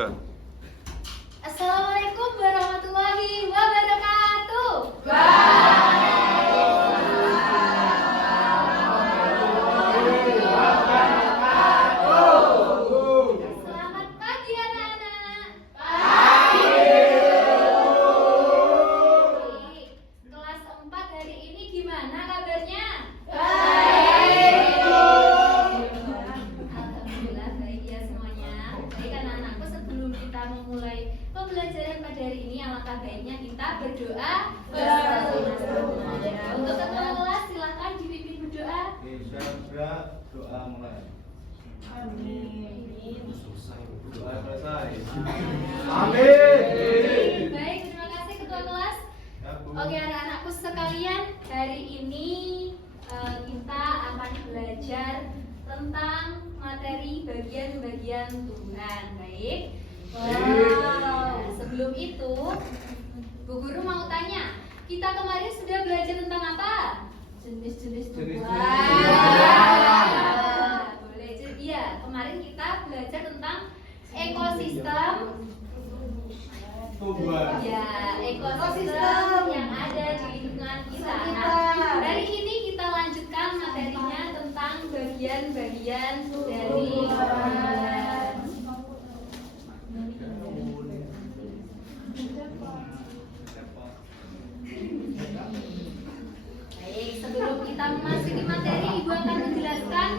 Assalamualaikum warahmatullahi wabarakatuh. Selamat pagi anak-anak. Kelas 4 hari ini gimana kabarnya? Alhamdulillah baik ya semuanya. Baik anak-anakku, sebelum kita memulai pembelajaran pada hari ini, alangkah baiknya kita berdoa bersama-sama. Untuk ketua kelas silakan dipimpin berdoa. Insya doa mulai. Amin. Doa selesai. Amin. Baik, terima kasih ketua kelas. Ya, Bu. Oke anak-anakku sekalian, hari ini kita akan belajar tentang materi bagian-bagian tumbuhan. Baik. Wow. Sebelum itu, Bu Guru mau tanya, kita kemarin sudah belajar tentang apa? Jenis-jenis tumbuhan. Boleh jadi ya. Kemarin kita belajar tentang ekosistem. Tumbuhan. Ya, ekosistem yang ada di lingkungan kita. Nah, dari ini kita lanjutkan materinya tentang bagian-bagian dari tumbuhan. Baik, sebelum kita memasuki materi, Ibu akan menjelaskan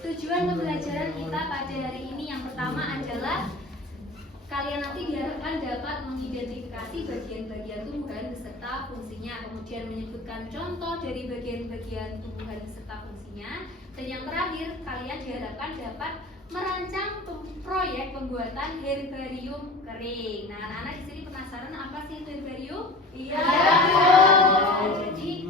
tujuan pembelajaran kita pada hari ini. Yang pertama adalah kalian nanti diharapkan dapat mengidentifikasi bagian-bagian tumbuhan beserta fungsinya, kemudian menyebutkan contoh dari bagian-bagian tumbuhan beserta fungsinya, dan yang terakhir kalian diharapkan dapat merancang proyek pembuatan herbarium kering. Nah, anak-anak di sini penasaran apa sih itu herbarium? Iya. Jadi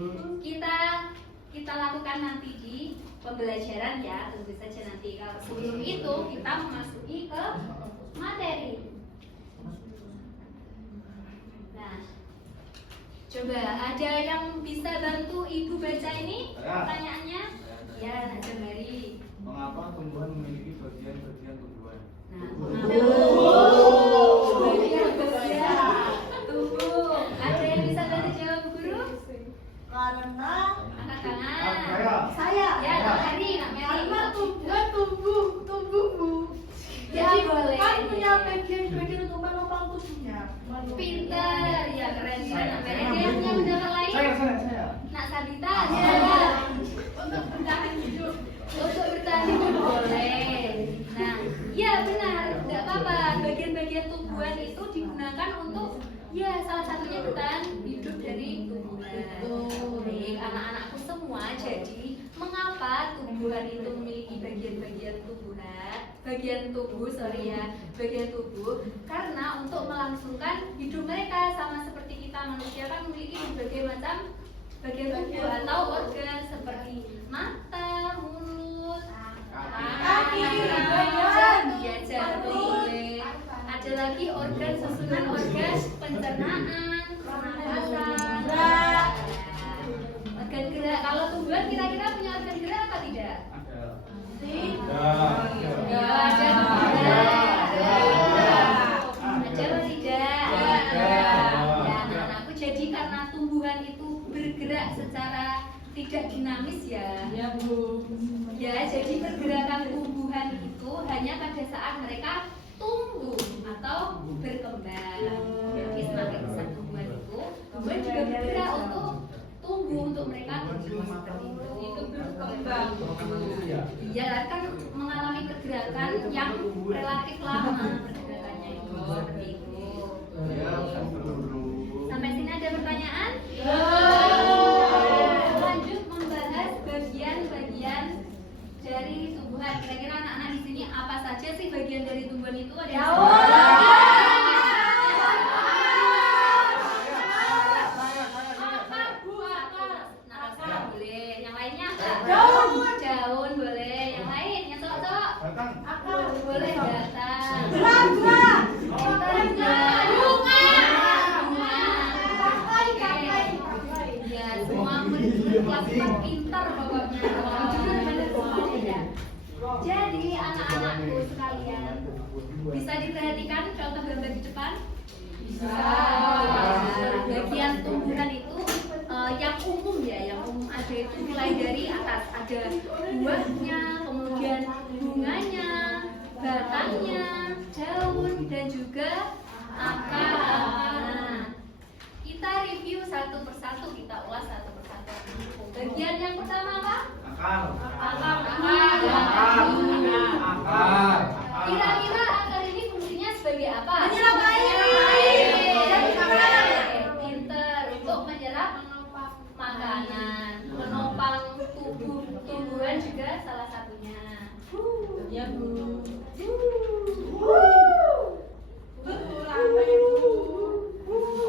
kita lakukan nanti di pembelajaran ya, tentu saja nanti. Kalau sebelum itu kita memasuki ke materi. Nah, coba ada yang bisa bantu Ibu baca ini pertanyaannya? Ya, Nak Jambari. Mengapa tumbuhan memiliki bagian-bagian tumbuhan? Nah, bagian-bagian tubuh. Ada yang bisa bantu jawab Bu Guru? Karena Angkat tangan. saya Ya, Nak Mary, Nak Mary. karena tumbuhan tubuhmu. Ya, Jadi boleh. kan punya bagian-bagian untuk menopang tubuhnya. Pintar, ya keren ya Nak Mary. Ada yang punya pendapat lain? Saya. Nak Sabita, Ya. ya. Untuk bertahan hidup. Untuk bertahan hidup boleh. Nah, ya benar, nggak apa-apa. Bagian-bagian tumbuhan itu digunakan untuk ya salah satunya bertahan hidup dari tumbuhan. Baik, anak-anakku semua. Jadi, mengapa tumbuhan itu memiliki bagian-bagian bagian tubuh? Karena untuk melangsungkan hidup mereka, sama seperti kita manusia kan memiliki berbagai macam bagian tubuh atau organ seperti mata, mulut, Kaki, ya jantung. Ada lagi organ susunan organ pencernaan, pernapasan, organ gerak. Kalau tumbuhan kira-kira punya organ gerak apa tidak? Ya, ada apa tidak? Ya, anak-anakku, jadi karena tumbuhan itu bergerak secara tidak dinamis ya. Ya, Bu. Ya, jadi pergerakan tumbuhan itu hanya pada saat mereka tumbuh atau berkembang. Jadi semakin besar tumbuhan itu, tumbuhan juga bergerak untuk tumbuh, untuk mereka tumbuh seperti itu. Itu berkembang. Iya, kan mengalami pergerakan yang relatif lama pergerakannya itu seperti itu. Sampai sini ada pertanyaan? Lanjut membahas bagian-bagian dari tumbuhan. Kira-kira anak-anak di sini apa saja sih bagian dari tumbuhan itu? Ada yang boleh. Yang lainnya daun boleh. Yang lain yang cocok Batang. Akar boleh batang. diperhatikan contoh gambar di depan? Bisa. Bagian tumbuhan itu yang umum ya, yang umum ada itu mulai dari atas ada buahnya, kemudian bunganya, batangnya, daun dan juga akar. Nah, kita review satu persatu, kita ulas satu persatu. Bagian yang pertama apa? Akar. Akar. Akar. Kira-kira akar ini fungsinya sebagai apa? Menyerap air. Pinter untuk menyerap makanan, menopang tumbuhan juga salah satunya. Ya, Bu.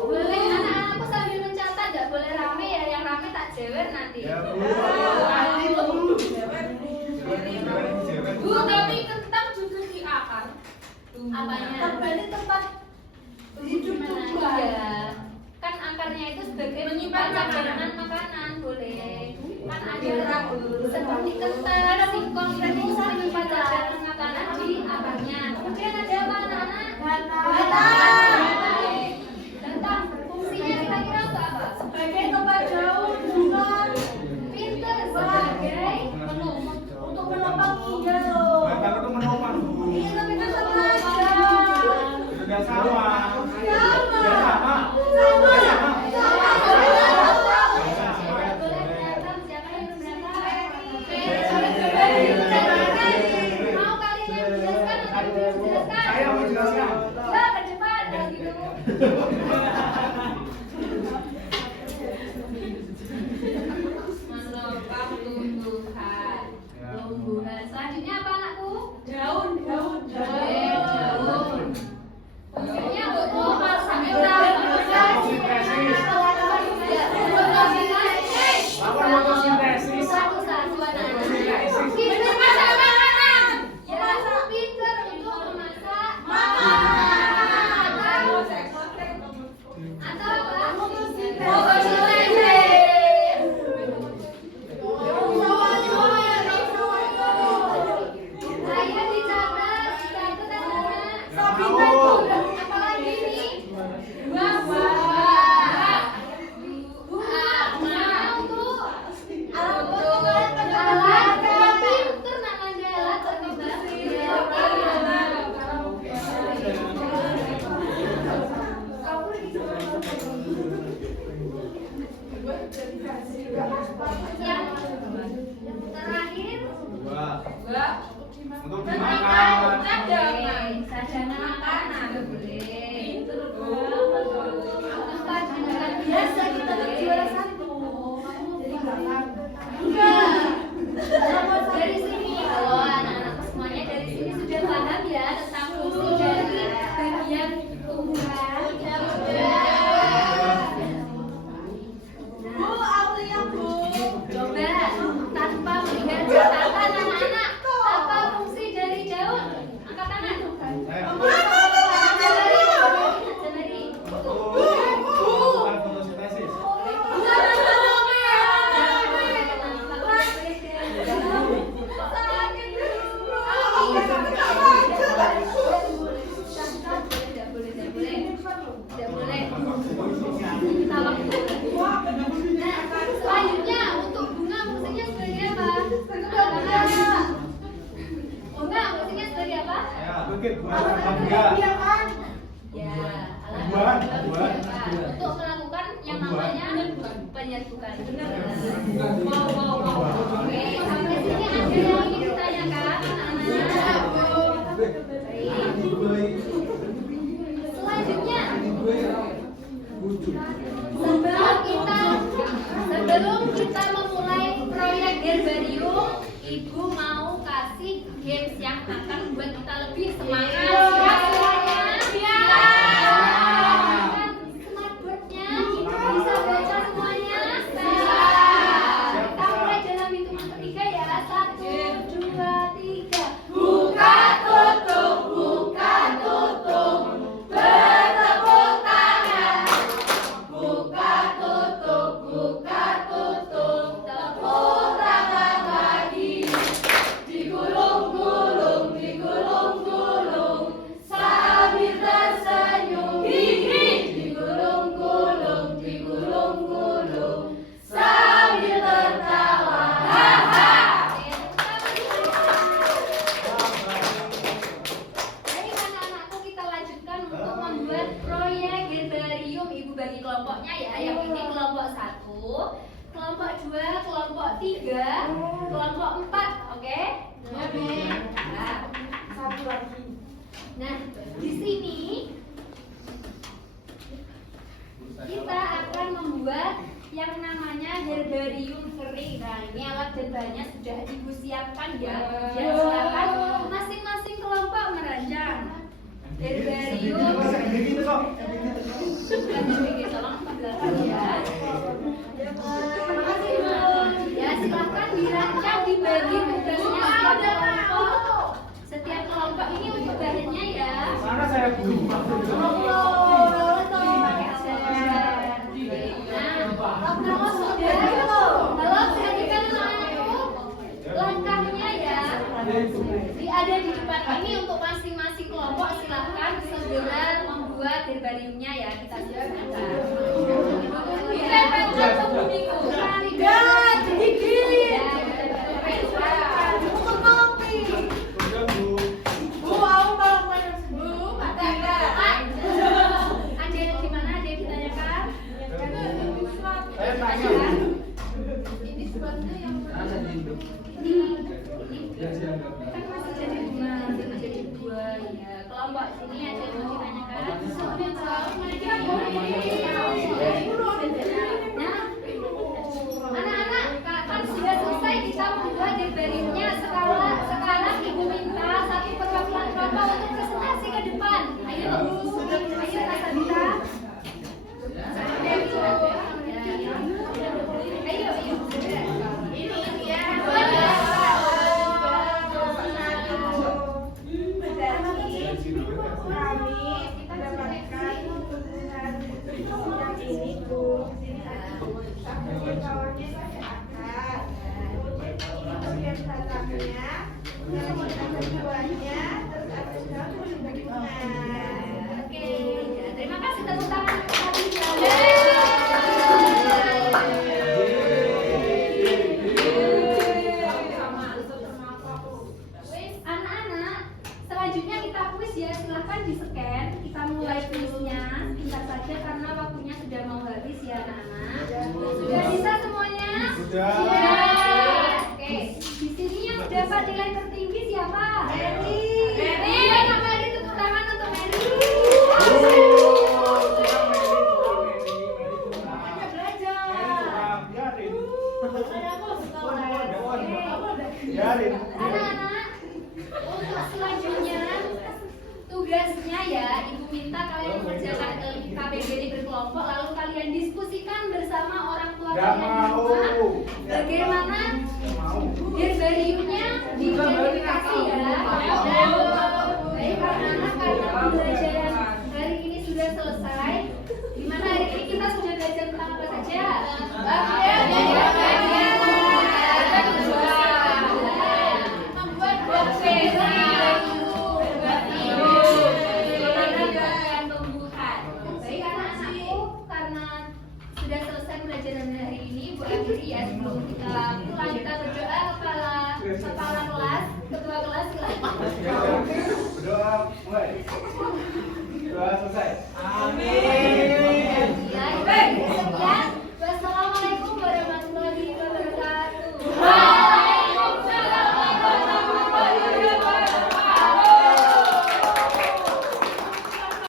Boleh anak-anakku sambil mencatat, nggak boleh rame ya, yang rame tak jewer nanti. Ya, Bu. Bu, tapi kentang juga di akar. Apanya? Berarti tempat hidup Gimana? tumbuhan. Iya. Kan akarnya itu sebagai Menyimpan cadangan makanan, boleh. Kan ada seperti kentang, singkong, berarti itu menyimpan cadangan makanan di akarnya. Kemudian ada apa anak-anak? Batang. Fungsinya kira-kira untuk apa? Sebagai tempat daun, bunga, Pinter sebagai untuk menopang tinggal loh. Batang itu menopang, Bu. Iya, tapi kan sama aja. Juga sama. Ya, Sama. sama. boleh kelihatan siapa yang berapa? Mau kalian yang menjelaskan atau ibu yang menjelaskan? Saya mau jelaskan. Ya, ke depan kalau gitu. Menopang tumbuhan. Selanjutnya apa anakku? Daun. Daun. Fungsinya untuk Fotosintesis. Satu-satu anak-anak. Ya, pinter untuk memasak atau apa? Ayo dicatat anak-anak. Apa lagi nih? Bunga untuk alat pinter namanya alat yang terakhir Dua. Untuk Cadangan. dimakan. Sarjana makanan boleh. Tempat makan biasa kita juara satu. Enggak. Dari sini kalau anak-anak semuanya dari sini sudah paham ya tentang fungsi dari bagian tumbuhan. Bu, aku yang Bu. Coba tanpa melihat catatan anak-anak apa fungsi dari daun? Angkat tangan. Jemari. Bukan fotosintesis. Tidak boleh. Kita waktu. Nah, selanjutnya untuk bunga fungsinya sebagai apa? Bunga fungsinya sebagai apa? Ya, bukit buat bunga. Ya, alat Buah. untuk melakukan yang namanya penyerbukan. Benar. Oke, sampai sini ada yang ingin ditanyakan, anak-anak? Baik. Selanjutnya, sebelum kita memulai proyek herbarium, Ibu mau kasih games yang akan membuat kita lebih semangat. Siap semuanya? Smartboardnya bisa baca semuanya? Kita mulai dalam 2, kelompok 3, kelompok 4, oke? Nah, Satu lagi. nah, di sini kita akan membuat yang namanya herbarium kering. Nah, ini alat dan bahannya sudah Ibu siapkan ya. Ya, silakan masing-masing kelompok merancang herbarium. Begitu kok. Tolong ke belakang ya. Ya, silakan dirancang, dibagi tugasnya setiap kelompok. Setiap kelompok ini untuk bahannya ya. Mana saya Bu? Kalau sudah, kalau perhatikan anak-anakku, langkahnya ya, ada di depan ini untuk masing-masing kelompok. Silahkan segera membuat herbariumnya ya, kita silakan. Kita untuk bumiku. Sudah Bu. Ada yang gimana? Ada yang ditanyakan? Saya tanya. Ini sebenarnya yang kan masih jadi dua ya. Kelompok sini ada yang mau ditanyakan? Nah, anak-anak kan sudah selesai kita membuat herbariumnya. Sekarang Ibu minta satu perwakilan kelompok untuk presentasi ke depan. Ayo, Kak Sabita. Oke, terima kasih tepuk tangan. Anak-anak, selanjutnya kita kuis ya. Silahkan di-scan. Kita mulai kuisnya. Singkat saja karena waktunya sudah mau habis ya anak-anak. Sudah bisa semuanya? Sudah. Oke, di sini yang dapat nilai tertinggi siapa? Mary. Anak Mary, tepuk tangan untuk Mary. Biarin. Anak-anak, untuk selanjutnya tugasnya ya, Ibu minta kalian mengerjakan KBBD berkelompok, lalu kalian diskusikan bersama orang tua Nggak kalian di mau. rumah bagaimana herbariumnya diidentifikasi ya. Baik anak-anak, karena pembelajaran hari ini sudah selesai. Gimana hari ini kita sudah belajar tentang apa saja? Membuat tumbuhan. Baik anak-anakku, karena sudah selesai pembelajaran hari ini, Bu akhiri ya. Sebelum kita pulang, kita berdoa kepala kelas, ketua kelas silakan. Berdoa mulai. Doa selesai. Amin.